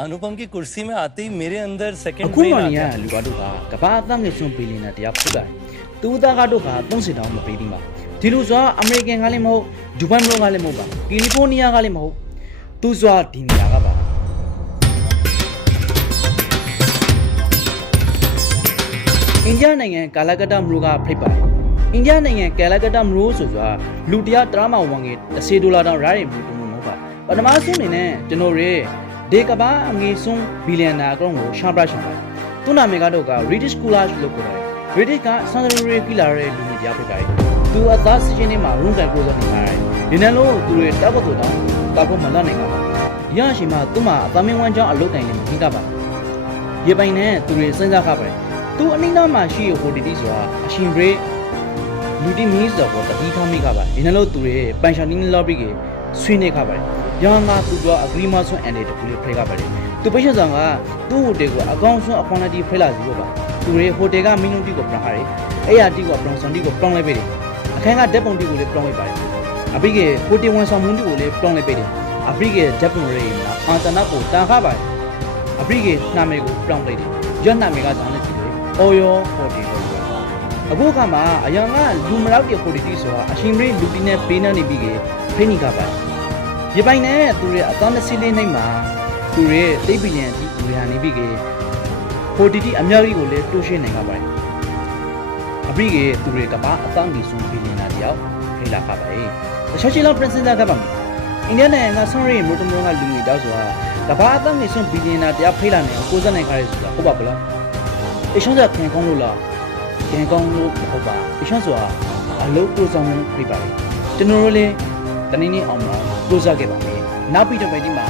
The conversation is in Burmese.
अनुपम की कुर्सी में आते ही मेरे अंदर सेकंडအခု ब्रेन မှ आ နေရ गया လူကတို့ကကဘာအသက်ငယ်ဆုံးဘီလီယံတရားဖြစ်တယ်သူသားကတော့က30တောင်မပေးသေးပါဒီလိုဆိုအမေရိကန်ကလည်းမဟုတ်ဒူဘိုင်းမြို့ကလည်းမဟုတ်ပါကယ်လီဖိုးနီးယားကလည်းမဟုတ်သူဆိုဒီနေရာကပါအိန္ဒိယနိုင်ငံကာလာကတ္တမြို့ကဖိတ်ပါတယ်အိန္ဒိယနိုင်ငံကာလာကတ္တမြို့ဆိုစွာလူတရားတရမဝန်ငယ်$10တောင်ရရမြို့တူမျိုးပါပထမဆုံးအနေနဲ့ကျွန်တော်ရဲ့ဒေကဘာအငယ်ဆုံးဘီလီယံနာအကောင်ကိုရှာပရရှာပါသူ့နာမည်ကတော့က British Coolidge လို့ခေါ်တယ် British ကဆန်ဒရီကီလာရဲ့လူမျိုးကြားဖြစ်ပါတယ်သူအသားစီချင်းနေမှာရုံးကန်ကိုစောနေပါတယ်ဒီနေ့လို့သူတွေတောက်ဖို့တောင်းတောက်ဖို့မလတ်နိုင်ပါဘူးရရှိမှသူ့မှာအသမင်းဝမ်းကြောင်းအလုပ်တိုင်နေမှာခိကပါရေပိုင်နဲ့သူတွေစဉ်းစားခပါတယ်သူအနိမ့်နာမှာရှိရဟိုဒီတီဆိုတာအရှင်ဘရေလူတီမီးဆိုတော့တတိထားမိကပါဒီနေ့လို့သူတွေပန်ရှာနီလော်ဘီကဆွေးနေခပါတယ်ရောင်းမှာသူတို့အဂရီမဆွန်အန်ဒေတကူလေးဖိကပါတယ်သူပိတ်ချက်ဆောင်ကသူ့ဟိုတယ်ကိုအကောင်းဆုံးအခွန်အတီဖိလာစီလို့ပါသူတွေဟိုတယ်ကမင်းတို့တီကိုပြောင်းထားတယ်အဲ့ရတီကိုပြောင်းစွန်တီကိုပြောင်းလိုက်ပေးတယ်အခန်းကဓာတ်ပုံတီကိုလည်းပြောင်းလိုက်ပါတယ်အပိကေဟိုတယ်ဝန်ဆောင်မှုတီကိုလည်းပြောင်းလိုက်ပေးတယ်အပိကေဓာတ်ပုံရေးမှာအာတနာကိုတန်ခါပါတယ်အပိကေနာမည်ကိုပြောင်းလိုက်တယ်ရွက်နာမည်ကဇာနဲ့ကြည့်တယ်အော်ယောဟိုတယ်လို့အခုအခါမှာအယောင်ကလူမရောက်တဲ့ဟိုတယ်တီဆိုတာအရှင်ဘရိလူတီနဲ့ပေးနေပြီးကေဖိနေကပါတယ်ဒီပိုင်းနဲ့သူတွေအသော20လေးနိုင်မှာသူတွေသိပ္ပံအထိဝေဟာနေပြီကေဟိုတီတီအများကြီးကိုလည်းတိုးရှင်းနိုင်ကြပါတယ်အပိကေသူတွေကပါအသောကြီးဆုံးပြည်နေတာတယောက်ခိလာခပါရဲ့တခြားချီလောက် princess ကပါမယ်အိန္ဒိယနိုင်ငံကဆောင်းရီမိုတိုမိုကလူငယ်တောက်ဆိုတာကဘာအသောကြီးဆုံးပြည်နေတာတယောက်ဖိလာနေအောင်ကိုစက်နိုင်ခါရဲဆိုတာဟုတ်ပါဗလားအရှုံးစခင်ကောင်းလို့လားခင်ကောင်းလို့မဟုတ်ပါအရှုံးဆိုတာအလုပ်ကိုဆောင်ဖိပါတယ်ကျွန်တော်တို့လည်းတနည်းနည်းအောင်မှာကိုးစားခဲ့ပါမယ်နောက်ပြီးတော့ဒီမှာ